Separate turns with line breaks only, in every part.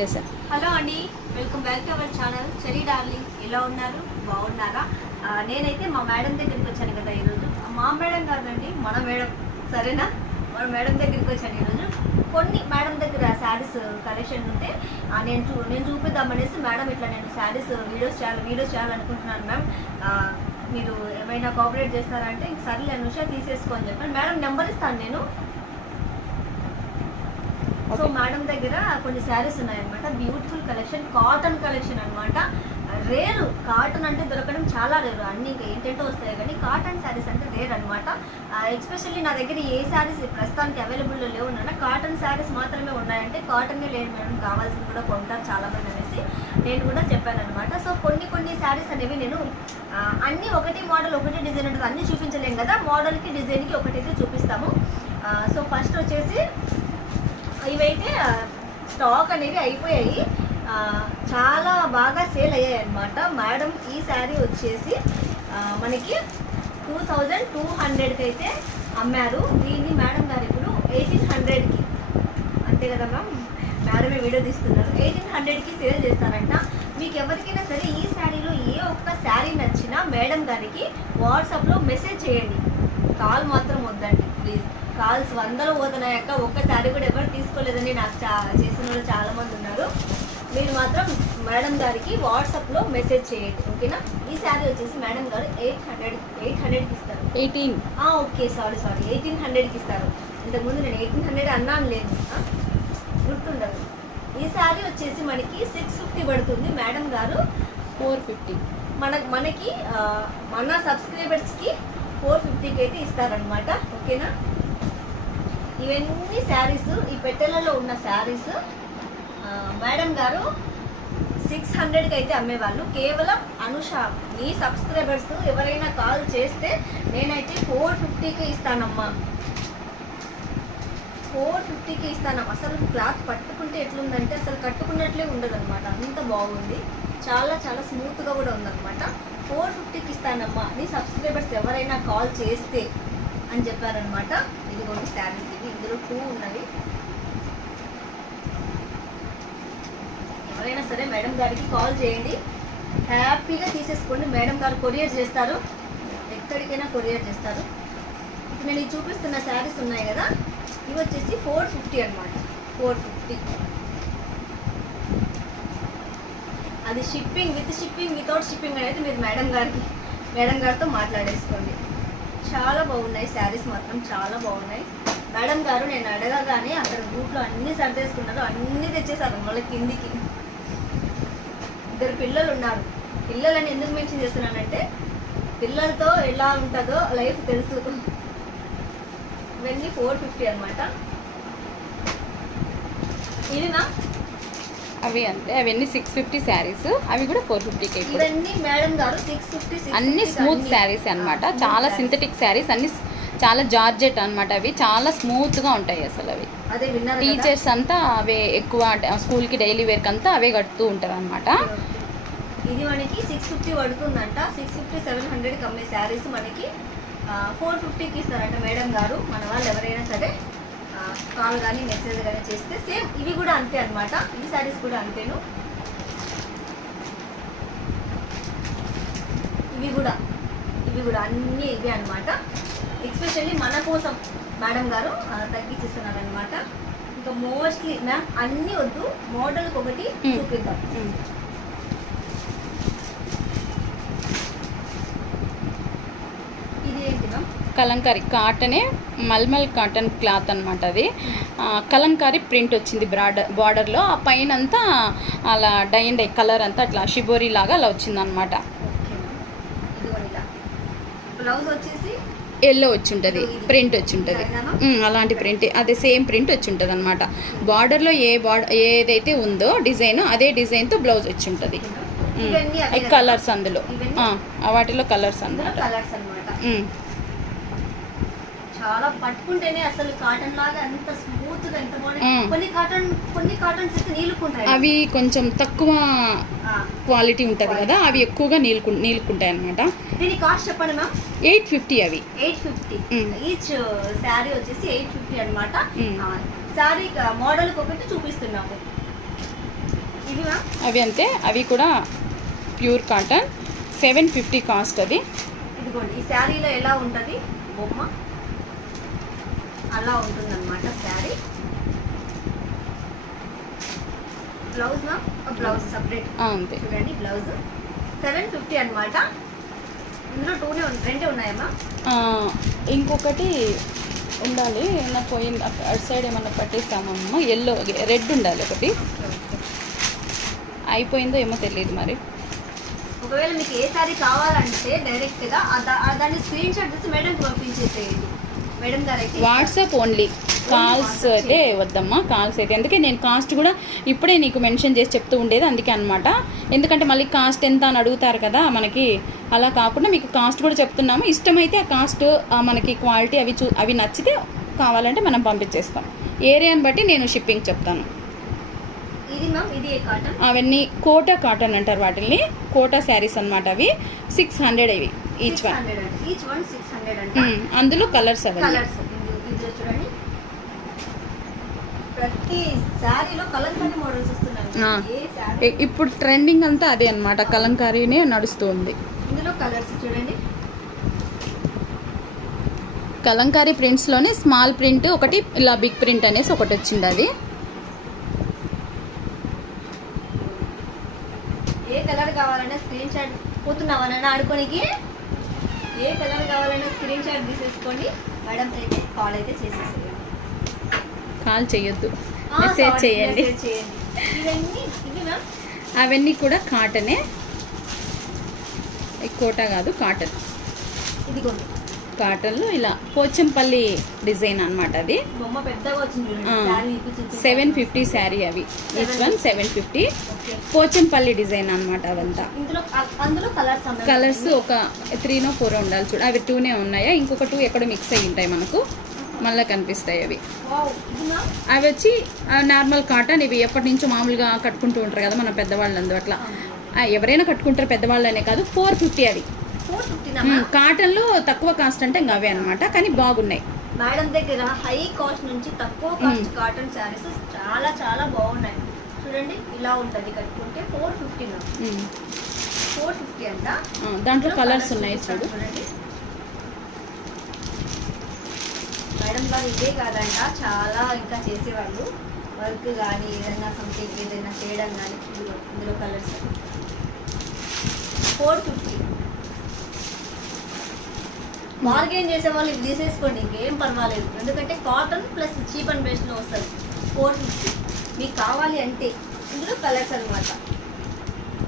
చేశా
హలో అండి welcome back to our channel. Cherry darling ఎలా ఉన్నారు? బాగున్నారా? నేనైతే మా మేడం దగ్గరికి వచ్చాను కదా ఈరోజు. మా మేడం కాదండి మన మేడం. సరేనా? మన మేడం దగ్గరికి వచ్చాను ఈరోజు. కొన్ని మేడం దగ్గర శారీస్ కలెక్షన్ ఉంటే నేను చూ నేను చూపిద్దామనేసి మేడం ఇట్లా నేను శారీస్ వీడియోస్ చేయాలి వీడియోస్ చేయాలనుకుంటున్నాను మ్యామ్. మీరు ఏమైనా కోఆపరేట్ చేస్తారంటే ఇంక సర్లే అనుష తీసేసుకో అని చెప్పాను. మేడం నెంబర్ ఇస్తాను నేను. సో మేడం దగ్గర కొన్ని శారీస్ ఉన్నాయన్నమాట. బ్యూటిఫుల్ కలెక్షన్ కాటన్ కలెక్షన్ అనమాట రేరు కాటన్ అంటే దొరకడం చాలా రేరు అన్ని ఇంకా ఏంటంటే వస్తాయి కానీ కాటన్ శారీస్ అంటే రేర్ అనమాట ఎస్పెషల్లీ నా దగ్గర ఏ శారీస్ ప్రస్తుతానికి అవైలబుల్లో లేవు నాన్న కాటన్ శారీస్ మాత్రమే ఉన్నాయంటే కాటన్నే లేదు మేడం కావాల్సింది కూడా కొంటారు చాలా మంది అనేసి నేను కూడా చెప్పాను అనమాట సో కొన్ని కొన్ని శారీస్ అనేవి నేను అన్ని ఒకటి మోడల్ ఒకటి డిజైన్ ఉంటుంది అన్ని చూపించలేం కదా. మోడల్కి డిజైన్కి ఒకటైతే చూపిస్తాము. సో ఫస్ట్ వచ్చేసి ఇవైతే స్టాక్ అనేవి అయిపోయాయి. చాలా బాగా సేల్ అయ్యాయి అనమాట మేడం ఈ శారీ వచ్చేసి మనకి టూ థౌజండ్ టూ హండ్రెడ్కి అయితే అమ్మారు. దీన్ని మేడం గారు ఇప్పుడు ఎయిటీన్ హండ్రెడ్కి అంతే కదా మ్యామ్? మేడమే వీడియో తీస్తున్నారు. ఎయిటీన్ హండ్రెడ్కి సేల్ చేస్తారంట. మీకు ఎవరికైనా సరే ఈ శారీలో ఏ ఒక్క శారీ నచ్చినా మేడం గారికి వాట్సాప్లో మెసేజ్ చేయండి. కాల్ మాత్రం వద్దండి. కాల్స్ వందలు పోతున్నాయక్క ఒక్క శారీ కూడా ఎవరు తీసుకోలేదని నాకు చా చేసిన వాళ్ళు చాలా మంది ఉన్నారు. మీరు మాత్రం మేడం గారికి వాట్సాప్లో మెసేజ్ చేయండి. ఓకేనా? ఈ శారీ వచ్చేసి మేడం గారు ఎయిట్ హండ్రెడ్ ఎయిట్ హండ్రెడ్కి ఇస్తారు.
ఎయిటీన్.
ఆ, ఓకే. Sorry sorry. ఎయిటీన్ హండ్రెడ్కి ఇస్తారు. ఇంతకుముందు నేను ఎయిటీన్ హండ్రెడ్ అన్నాను లేదు? గుర్తుండదు. ఈ శారీ వచ్చేసి మనకి సిక్స్ ఫిఫ్టీ పడుతుంది. మేడం గారు
ఫోర్ ఫిఫ్టీ.
మన మనకి మన సబ్స్క్రైబర్స్కి ఫోర్ ఫిఫ్టీకి అయితే ఇస్తారనమాట ఓకేనా? ఇవన్నీ శారీస్ ఈ పెట్టెలలో ఉన్న శారీస్ మేడం గారు సిక్స్ హండ్రెడ్కి అయితే అమ్మేవాళ్ళు. కేవలం అనుష మీ సబ్స్క్రైబర్స్ ఎవరైనా కాల్ చేస్తే నేనైతే ఫోర్ ఫిఫ్టీకి ఇస్తానమ్మా. ఫోర్ ఫిఫ్టీకి ఇస్తాను. అసలు క్లాత్ పట్టుకుంటే ఎట్లుందంటే అసలు కట్టుకున్నట్లే ఉండదు అనమాట అంత బాగుంది. చాలా చాలా స్మూత్గా కూడా ఉందన్నమాట. ఫోర్ ఫిఫ్టీకి ఇస్తానమ్మా. నీ సబ్స్క్రైబర్స్ ఎవరైనా కాల్ చేస్తే అని చెప్పారనమాట ఇదిగోండి శారీస్. ఇందులో టూ ఉన్నది ఎవరైనా సరే మేడం గారికి కాల్ చేయండి. హ్యాపీగా తీసేసుకోండి. మేడం గారు కొరియర్ చేస్తారు. ఎక్కడికైనా కొరియర్ చేస్తారు. ఇప్పుడు నేను చూపిస్తున్న శారీస్ ఉన్నాయి కదా ఇవి వచ్చేసి ఫోర్ ఫిఫ్టీ అనమాట ఫోర్ ఫిఫ్టీ. అది shipping with shipping without shipping అనేది మీరు మేడం గారికి మేడం గారితో మాట్లాడేసుకోండి. చాలా బాగున్నాయి. శారీస్ మాత్రం చాలా బాగున్నాయి. మేడం గారు నేను అడగగానే అక్కడ గ్రూప్లో అన్ని సర్దేసుకున్నారు అన్ని తెచ్చేసారు మళ్ళీ కిందికి. ఇద్దరు పిల్లలు ఉన్నారు. పిల్లలని ఎందుకు మెన్షన్ చేస్తున్నానంటే పిల్లలతో ఎలా ఉంటుందో లైఫ్ తెలుసు. ఇవన్నీ ఫోర్ ఫిఫ్టీ అనమాట ఇది నా
అవి అంతే అవన్నీ సిక్స్ ఫిఫ్టీ శారీస్ అవి కూడా ఫోర్ ఫిఫ్టీకి ఇప్పుడు.
ఇవన్నీ మేడం గారు సిక్స్ ఫిఫ్టీ
అన్ని స్మూత్ శారీస్ అన్నమాట. చాలా సింథటిక్ శారీస్ అన్ని చాలా జార్జెట్ అన్నమాట అవి. చాలా స్మూత్గా ఉంటాయి అసలు అవి? టీచర్స్ అంతా అవే ఎక్కువ స్కూల్కి డైలీ వేర్ అంతా అవే కడుతూ ఉంటారు అనమాట
ఇది మనకి సిక్స్ ఫిఫ్టీ పడుతుందంట. సిక్స్ ఫిఫ్టీ సెవెన్ హండ్రెడ్కి అమ్మే శారీస్ మనకి ఫోర్ ఫిఫ్టీకి ఇస్తారంట మేడం గారు. మన వాళ్ళు ఎవరైనా సరే కాల్ కానీ మెసేజ్ కానీ చేస్తే సేమ్ ఇవి కూడా అంతే అన్నమాట. ఈ శారీస్ కూడా అంతేను. ఇవి కూడా ఇవి కూడా అన్నీ ఇవే అన్నమాట. ఎస్పెషల్లీ మన కోసం మేడం గారు ఆ, తగ్గించిస్తున్నారనమాట ఇంకా మోస్ట్లీ మ్యామ్ అన్నీ వద్దు మోడల్కి ఒకటి. చూపిద్దాం.
కలంకారీ కాటనే మల్మల్ కాటన్ క్లాత్ అనమాట అది. కలంకారీ ప్రింట్ వచ్చింది బ్రాడర్ బార్డర్లో. ఆ పైన అంతా అలా డై అండ్ డై కలర్ అంతా అట్లా షిబోరీ లాగా అలా వచ్చిందనమాట
బ్లౌజ్ వచ్చేసి
ఎల్లో వచ్చి ఉంటుంది ప్రింట్ వచ్చి ఉంటుంది అలాంటి ప్రింట్ అదే సేమ్ ప్రింట్ వచ్చి ఉంటుంది అనమాట బార్డర్లో ఏ బార్డర్ ఏదైతే ఉందో డిజైన్ అదే డిజైన్తో బ్లౌజ్ వచ్చి ఉంటుంది? కలర్స్ అందులో? వాటిలో కలర్స్
ఇందులో చాలా పట్టుకుంటేనే అసలు కాటన్ లాగా అంత స్మూత్గా ఎంత బాగుంది
మ్మ్.
కొన్ని కాటన్ కొన్ని కాటన్స్ అయితే నీలుకుంటాయి
అవి కొంచెం తక్కువ క్వాలిటీ ఉంటుంది కదా అవి ఎక్కువగా నీలుకు నీలుకుంటాయి అనమాట
దీని కాస్ట్ చెప్పండి మ్యామ్
ఎయిట్ ఫిఫ్టీ అవి.
Eight fifty. ఈచ్ శారీ వచ్చేసి ఎయిట్ ఫిఫ్టీ అనమాట. శారీ మోడల్కి ఒకటి చూపిస్తున్నాము ఇది మ్యామ్
అవి అంతే అవి కూడా pure cotton seven fifty cost అది.
ఇదిగోండి ఈ శారీలో ఎలా ఉంటుంది? బొమ్మ. అలా ఉంటుంది అనమాట శారీ బ్లౌజ్ బ్లౌజ్ సపరేట్ చూడండి బ్లౌజ్ సెవెన్ ఫిఫ్టీ అనమాట ఇందులో టూనే రెండే ఉన్నాయమ్మా?
ఇంకొకటి ఉండాలి. నాకు పోయింది అటు సైడ్ ఏమన్నా పట్టేస్తామమ్మ ఎల్లో రెడ్ ఉండాలి ఒకటి. అయిపోయిందో ఏమో తెలియదు మరి.
ఒకవేళ మీకు ఏ శారీ కావాలంటే డైరెక్ట్గా దాన్ని స్క్రీన్ షాట్ తీసి మేడంకి పంపించేసేయండి. Madam
WhatsApp only. కాల్స్ అయితే వద్దమ్మా కాల్స్ అయితే. అందుకే నేను కాస్ట్ కూడా ఇప్పుడే నీకు మెన్షన్ చేసి చెప్తూ ఉండేది అందుకే అనమాట ఎందుకంటే మళ్ళీ కాస్ట్ ఎంత అని అడుగుతారు కదా మనకి. అలా కాకుండా మీకు కాస్ట్ కూడా చెప్తున్నాము. ఇష్టమైతే ఆ కాస్ట్ మనకి క్వాలిటీ అవి చూ అవి నచ్చితే కావాలంటే మనం పంపించేస్తాం. ఏరియాని బట్టి నేను షిప్పింగ్ చెప్తాను.
ఇది మ్యామ్ ఇది ఏ కాటన్
అవన్నీ కోటా కాటన్ అంటారు వాటిని కోటా శారీస్ అన్నమాట అవి. సిక్స్ హండ్రెడ్ అవి each one
each one six hundred అంట
అందులో కలర్స్
కలర్స్ ఇందులో చూడండి. ప్రతి శారీలో కలంకారీ మోడల్స్ వస్తున్నాయి
ఇప్పుడు ట్రెండింగ్ అంతా అదే అన్నమాట. కలంకారీనే నడుస్తుంది.
ఇందులో కలర్స్ చూడండి.
కలంకారీ ప్రింట్స్లోనే స్మాల్ ప్రింట్ ఒకటి ఇలా బిగ్ ప్రింట్ అనేసి ఒకటి వచ్చింది అది.
ఏ కలర్ కావాలన్నా స్క్రీన్ షాట్ పోతున్నామన్నా ఆడుకోనికి? ఏ కలర్ కావాలన్నా స్క్రీన్ షాట్ తీసేసుకోండి మేడం అయితే కాల్ అయితే చేసేసేయండి.
కాల్ చేయొద్దు. మెసేజ్ చేయండి.
మెసేజ్ చేయండి. ఇవన్నీ ఇవి మ్యామ్
అవన్నీ కూడా కాటనే. కోటా కాదు కాటన్.
ఇదిగోండి.
కాటన్లో ఇలా పోచంపల్లి డిజైన్ అన్నమాట అది. సెవెన్ ఫిఫ్టీ శారీ అవి. Each one seven fifty. Pochampally design అవంతా
ఇందులో అందులో కలర్స్
ఒక త్రీనో ఫోర్ ఉండాలి చూడు. అవి టూనే ఉన్నాయా? ఇంకొక టూ ఎక్కడో మిక్స్ అయ్యి ఉంటాయి మనకు. మళ్ళీ కనిపిస్తాయి అవి. అవి వచ్చి నార్మల్ కాటన్ ఇవి ఎప్పటి నుంచో మామూలుగా కట్టుకుంటూ ఉంటారు కదా మన పెద్దవాళ్ళందు అట్లా. ఎవరైనా కట్టుకుంటారు పెద్దవాళ్ళనే కాదు ఫోర్ ఫిఫ్టీ అవి.
ఫోర్ ఫిఫ్టీ
మ్మ్, కాటన్లో తక్కువ కాస్ట్ అంటే ఇంకా అవే అనమాట కానీ బాగున్నాయి.
మేడం దగ్గర హై కాస్ట్ నుంచి తక్కువ కాస్ట్ కాటన్ శారీస్ చాలా చాలా బాగున్నాయి. చూడండి ఇలా ఉంటుంది కట్టుకుంటే ఫోర్ ఫిఫ్టీ
మ్మ్.
ఫోర్ ఫిఫ్టీ అంట.
దాంట్లో కలర్స్ ఉన్నాయి చూడు.
చూడండి. మేడం గారు ఇదే కాదంట చాలా ఇంకా చేసేవాళ్ళు. వర్క్ కానీ ఏదైనా సంథింగ్ ఏదైనా చేయడం కానీ ఇందులో ఇందులో కలర్స్ ఫోర్ ఫిఫ్టీ బార్గెన్ చేసే వాళ్ళు ఇది తీసేసుకోండి ఇంకేం పర్వాలేదు. ఎందుకంటే కాటన్ ప్లస్ చీప్ అండ్ బెస్ట్లో వస్తుంది. ఫోర్ ఫిఫ్టీ మీకు కావాలి అంటే ఇందులో కలర్స్ అన్నమాట.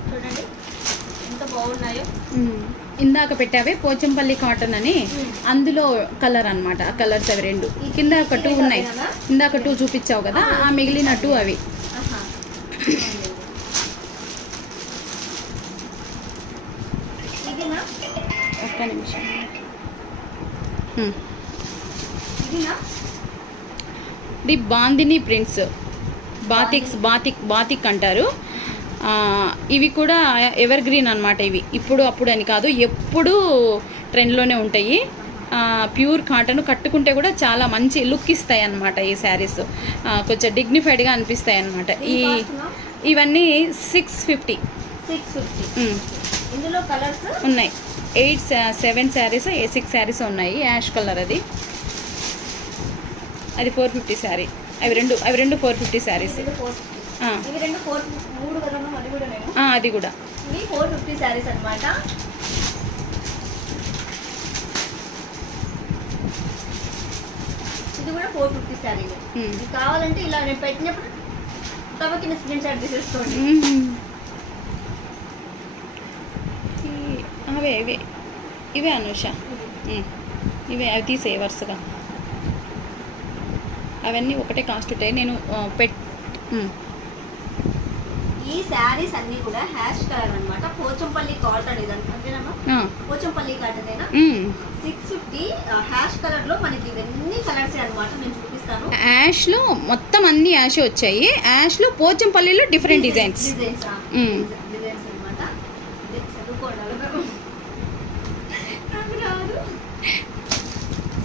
చూడండి ఎంత బాగున్నాయో.
ఇందాక పెట్టావే పోచంపల్లి కాటన్ అని. అందులో కలర్ అన్నమాట ఆ కలర్స్ అవి రెండు. కింద ఒక టూ ఉన్నాయి. ఇందాక టూ చూపించావు కదా ఆ మిగిలిన టూ అవి ఒక్క నిమిషం. ఇది bandhani prints batiks batik batik అంటారు. ఇవి కూడా ఎవర్ గ్రీన్ అనమాట ఇవి. ఇప్పుడు అప్పుడు అని కాదు ఎప్పుడు ట్రెండ్లోనే ఉంటాయి. ప్యూర్ కాటన్ కట్టుకుంటే కూడా చాలా మంచి లుక్ ఇస్తాయి అన్నమాట ఈ శారీస్. కొంచెం డిగ్నిఫైడ్గా అనిపిస్తాయి అన్నమాట ఈ ఇవన్నీ సిక్స్ ఫిఫ్టీ
సిక్స్ ఫిఫ్టీ ఇందులో కలర్స్
ఉన్నాయి. Eight seven saris six saris ఉన్నాయి యాష్ కలర్ అది. అది ఫోర్ ఫిఫ్టీ శారీ. అవి రెండు అవి రెండు ఫోర్ ఫిఫ్టీ శారీస్.
అది కూడా ఫోర్ ఫిఫ్టీ శారీస్ అనమాట ఇది కూడా ఫోర్ ఫిఫ్టీ శారీ కావాలంటే ఇలా నేను పెట్టినప్పుడు తమకి స్క్రీన్ షాట్ తీసేసుకోండి
మ్మ్. ఈ- అవే ఇవే. ఇవే అనుష. ఇవే అవి తీసే వరుసగా. అవన్నీ ఒకటే కాస్ట్ ఉంటాయి. నేను పెట్.
ఈ శారీస్ అన్ని కూడా హ్యాష్ కలర్ అన్నమాట. పోచంపల్లి కాటన్ ఇదంతా అంతేనమ్మా పోచంపల్లి కాటనేనా
మ్మ్.
సిక్స్ ఫిఫ్టీ హ్యాష్ కలర్లో మనకి ఇవన్నీ కలర్స్ అన్నమాట. నేను చూపిస్తాను.
యాష్లో మొత్తం అన్ని యాష్ వచ్చాయి. యాష్లో పోచంపల్లిలో డిఫరెంట్ డిజైన్స్
డిజైన్స్
మ్మ్.
డిజైన్స్ అన్నమాట ఇది చదువుకోండి నాకు రాదు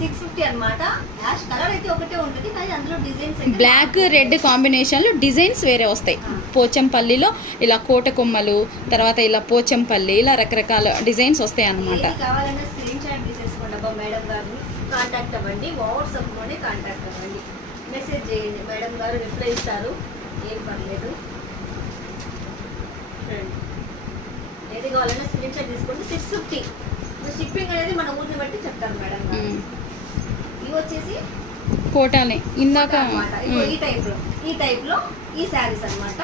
సిక్స్ ఫిఫ్టీ అనమాట యాష్ కలర్ అయితే ఒకటే ఉంటుంది కానీ అందులో డిజైన్స్ అయితే
బ్లాక్ రెడ్ కాంబినేషన్లో డిజైన్స్ వేరే వస్తాయి. పోచంపల్లిలో ఇలా కోట కొమ్మలు తర్వాత ఇలా పోచంపల్లి ఇలా రకరకాల డిజైన్స్ వస్తాయి అన్నమాట.
ఏది కావాలన్నా స్క్రీన్ షాట్ తీసేసుకోండి అబ్బా మేడం గారిని కాంటాక్ట్ అవ్వండి వాట్సాప్లోనే కాంటాక్ట్ అవ్వండి. మెసేజ్ చేయండి. మేడం గారు రిప్లై ఇస్తారు. ఏం పర్లేదు. చూడండి. ఏది కావాలన్నా స్క్రీన్ షాట్ తీసుకోండి. Six fifty. షిప్పింగ్ అనేది మన ఊరిని బట్టి చెప్తారు మేడం గారు. వచ్చేసి
కోటానే ఇందాక
ఈ టైప్లో ఈ టైప్లో ఈ శారీస్ అన్నమాట.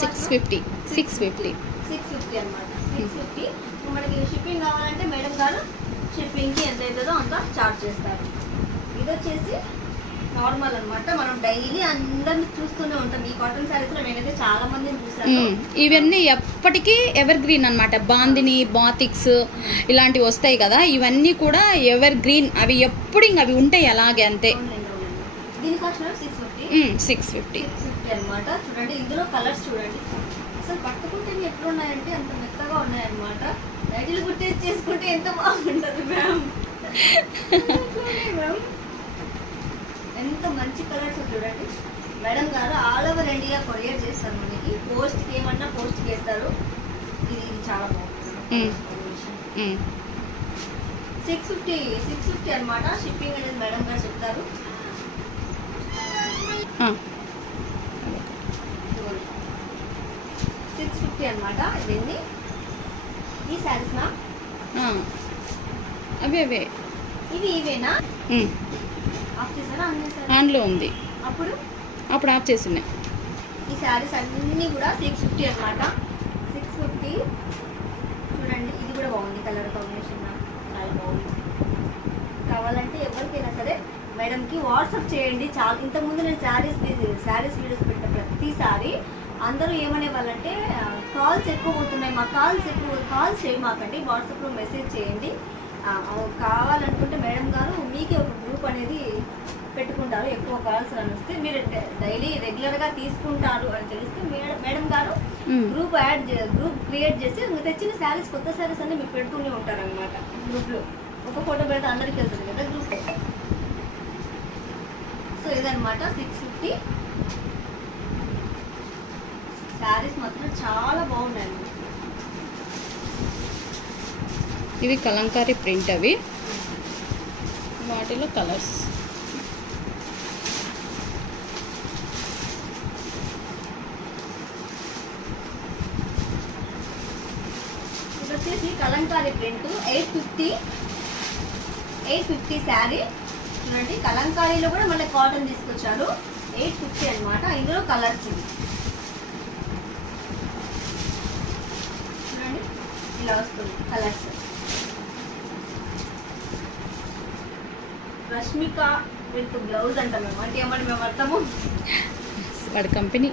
Six fifty six fifty
six fifty అనమాట సిక్స్ ఫిఫ్టీ మనకి షిప్పింగ్ కావాలంటే మేడం గారు షిప్పింగ్కి ఎంత అవుతుందో అంత చార్జ్ చేస్తారు. ఇది వచ్చేసి నార్మల్ అన్నమాట. మనం డైలీ అందరిని చూస్తూనే ఉంటాం. ఈ కాటన్ శారీస్లో నేనైతే చాలా మందిని చూసాను.
ఇవన్నీ ఎప్పటికీ ఎవర్ గ్రీన్ అనమాట బాందిని బాతిక్స్ ఇలాంటివి వస్తాయి కదా. ఇవన్నీ కూడా ఎవర్ గ్రీన్ అవి ఎప్పుడు ఇంక అవి ఉంటాయి అలాగే అంతే.
దీని cost six fifty
six fifty
అనమాట చూడండి ఇందులో కలర్స్ చూడండి. అసలు పట్టుకుంటే ఎట్లా ఉన్నాయంటే అంత మెత్తగా ఉన్నాయన్నమాట. నైటీలు గుర్తేసి చేసుకుంటే ఎంత బాగుంటుంది మ్యామ్ మ్యామ్ ఎంత మంచి కలర్స్ చూడండి. మేడం గారు ఆల్ ఓవర్ ఇండియా కొరియర్ చేస్తారు మనకి. పోస్ట్కి ఏమన్నా పోస్ట్కి వేస్తారు. ఇది ఇది చాలా. బాగుంటుంది. సిక్స్ ఫిఫ్టీ సిక్స్ ఫిఫ్టీ అనమాట షిప్పింగ్ అనేది మేడం గారు చెప్తారు. సిక్స్ ఫిఫ్టీ అనమాట ఇవన్నీ. ఈ శారీస్ నా?
అవే అవే.
ఇవి ఇవేనా?
ఆన్లో ఉంది.
అప్పుడు?
అప్పుడు ఆఫ్ చేస్తున్నాయి
ఈ శారీస్ అన్నీ కూడా సిక్స్ ఫిఫ్టీ అనమాట సిక్స్ ఫిఫ్టీ చూడండి ఇది కూడా బాగుంది కలర్ కాంబినేషన్ చాలా బాగుంది. కావాలంటే ఎవరికైనా సరే మేడంకి వాట్సాప్ చేయండి. చాలా ఇంతకుముందు నేను శారీస్ శారీస్ వీడియోస్ పెట్టిన ప్రతిసారి అందరూ ఏమనే వాళ్ళంటే కాల్స్ ఎక్కువ పోతున్నాయి మా కాల్స్ ఎక్కువ కాల్స్ చేయమాకండి. వాట్సాప్లో మెసేజ్ చేయండి. కావాలనుకుంటే మేడం గారు మీకే ఒక గ్రూప్ అనేది పెట్టుకుంటారు. ఎక్కువ కాల్స్ అని వస్తే మీరు డైలీ రెగ్యులర్గా తీసుకుంటారు అని తెలిస్తే మేడం గారు. గ్రూప్ యాడ్ గ్రూప్ క్రియేట్ చేసి తెచ్చిన శారీస్ కొత్త శారీస్ అన్ని మీకు పెడుతూనే ఉంటారు అనమాట గ్రూప్లో ఒక ఫోటో పెడితే అందరికి వెళ్తుంది కదా గ్రూప్ సో ఇదనమాట సిక్స్ ఫిఫ్టీ శారీస్ మాత్రం చాలా బాగున్నాయి
ఇవి కలంకారీ ప్రింట్ అవి. వాటిలో కలర్స్.
వచ్చేసి Kalamkari print. Eight fifty eight fifty sari. చూడండి కలంకారీలో కూడా మళ్ళీ కాటన్ తీసుకొచ్చారు. ఎయిట్ ఫిఫ్టీ అనమాట ఇందులో కలర్స్ ఇవి. చూడండి ఇలా వస్తుంది కలర్స్. రష్మిక విత్ బ్లౌజ్ అంటాం మేము అంటే ఏమని మేము అర్థము?
వాడి కంపెనీ.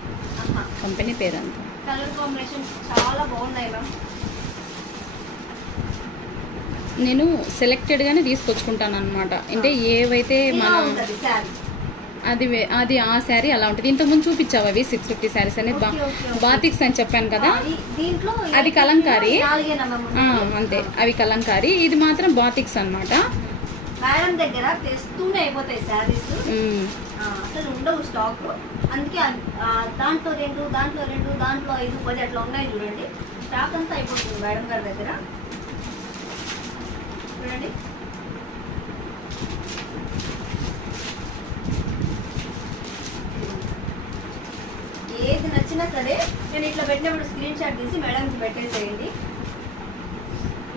కంపెనీ పేరు అంత
కలర్ కాంబినేషన్ చాలా బాగున్నాయి మ్యామ్.
నేను సెలెక్టెడ్గానే తీసుకొచ్చుకుంటాను అనమాట అంటే ఏవైతే మన అది అది ఆ శారీ అలా ఉంటుంది. ఇంతకుముందు చూపించావు అవి సిక్స్ ఫిఫ్టీ శారీస్ అనేది బా. బాతిక్స్ అని చెప్పాను కదా. అది కలంకారీ. అంతే. అవి కలంకారీ. ఇది మాత్రం బాతిక్స్ అనమాట
మేడం దగ్గర తెస్తూనే అయిపోతాయి శారీస్. అసలు ఉండవు స్టాక్ అందుకే దాంట్లో రెండు దాంట్లో రెండు దాంట్లో ఐదు పది అట్లా ఉన్నాయి చూడండి. స్టాక్ అంతా అయిపోతుంది మేడం గారి దగ్గర. చూడండి. ఏది నచ్చినా సరే నేను ఇట్లా పెట్టినప్పుడు స్క్రీన్ షాట్ తీసి మేడంకి పెట్టేసేయండి.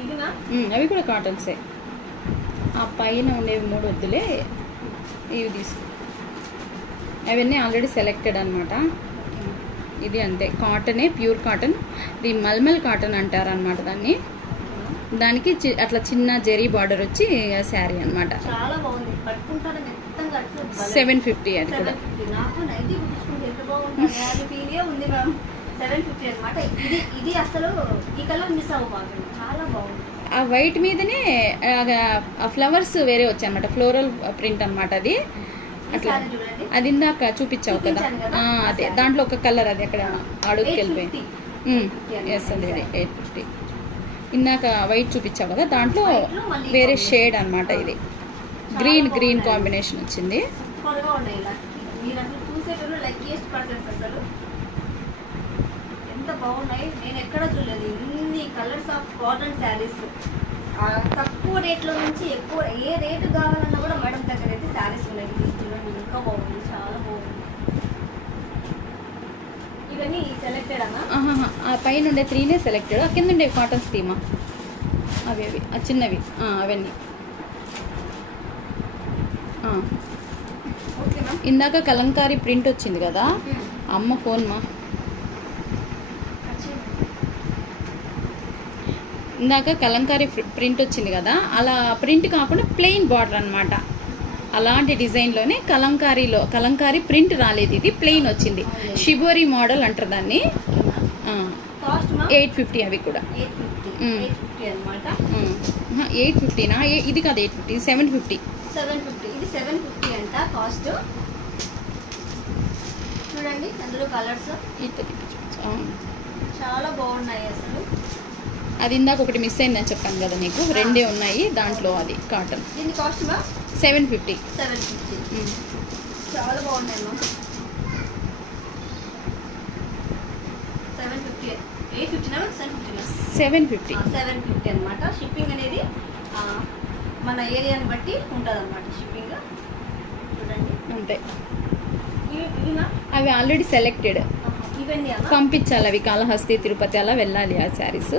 ఇది మ్యామ్
అవి కూడా కాటన్సే ఆ పైన ఉండేవి మూడు వద్దులే. ఇవి తీసు అవన్నీ ఆల్రెడీ సెలెక్టెడ్ అనమాట ఇది అంతే. కాటనే ప్యూర్ కాటన్. ఇది మల్మల్ కాటన్ అంటారు అనమాట దాన్ని. దానికి అట్లా చిన్న జెరీ బార్డర్ వచ్చి శారీ అనమాట సెవెన్ ఫిఫ్టీ అది కూడా.
సెవెన్ ఫిఫ్టీ అనమాట ఇది ఇది అసలు ఈ కలర్ మిస్ చాలా బాగుంది.
ఆ వైట్ మీదనే ఆ- ఫ్లవర్స్ వేరే వచ్చాయి అనమాట ఫ్లోరల్ ప్రింట్ అనమాట అది. అట్లా. అది ఇందాక చూపించావు కదా. అదే. దాంట్లో ఒక కలర్ అది అక్కడ అడుగుకి వెళ్ళిపోయి
850.
ఎస్ అది ఎయిట్ ఫిఫ్టీ. ఇందాక వైట్ చూపించావు కదా. దాంట్లో వేరే. షేడ్ అన్నమాట ఇది. గ్రీన్ గ్రీన్ కాంబినేషన్ వచ్చింది.
ఎంత బాగున్నాయి. నేను ఎక్కడ చూడలేదు. కాటన్ శారీస్ తక్కువ రేట్లో నుంచి ఎక్కువ ఏ రేటు కావాలన్నా కూడా మేడం దగ్గర అయితే శారీస్ ఉన్నాయి. ఇది చూడండి ఇంకా బాగుంది చాలా బాగుంది. ఇవన్నీ సెలెక్టెడ్ అన్నా
పైన ఉండే త్రీనే సెలెక్టెడ్ కింద ఉండే కాటన్స్ తీమా అవి అవి ఆ చిన్నవి. అవన్నీ. ఇందాక కలంకారీ ప్రింట్ వచ్చింది కదా? అమ్మ ఫోన్ మా. ఇందాక కలంకారీ ప్రి- ప్రింట్ వచ్చింది కదా అలా ప్రింట్ కాకుండా ప్లెయిన్ బార్డర్ అన్నమాట. అలాంటి డిజైన్లోనే కలంకారీలో కలంకారీ ప్రింట్ రాలేదు ఇది ప్లెయిన్ వచ్చింది. షిబోరి మోడల్ అంటారు దాన్ని. ఎయిట్ ఫిఫ్టీ అవి కూడా.
అనమాట
ఎయిట్ ఫిఫ్టీనా? ఇది కాదు eight fifty seven fifty.
Seven fifty ఇది సెవెన్ ఫిఫ్టీ అంట కాస్ట్. చూడండి అందులో కలర్స్. చాలా బాగున్నాయి అసలు.
అది ఇందాక ఒకటి మిస్ అయిందని చెప్పాను కదా నీకు? రెండే ఉన్నాయి దాంట్లో అది cotton seven fifty
seven fifty చాలా బాగున్నాయి సెవెన్ ఫిఫ్టీ సెవెన్
ఫిఫ్టీ
అనమాట షిప్పింగ్ అనేది మన ఏరియాని బట్టి ఉంటుంది అనమాట షిప్పింగ్ చూడండి మ్యామ్
అవి ఆల్రెడీ సెలెక్టెడ్ పంపించాలి అవి కాళహస్తి తిరుపతి అలా వెళ్ళాలి ఆ శారీస్.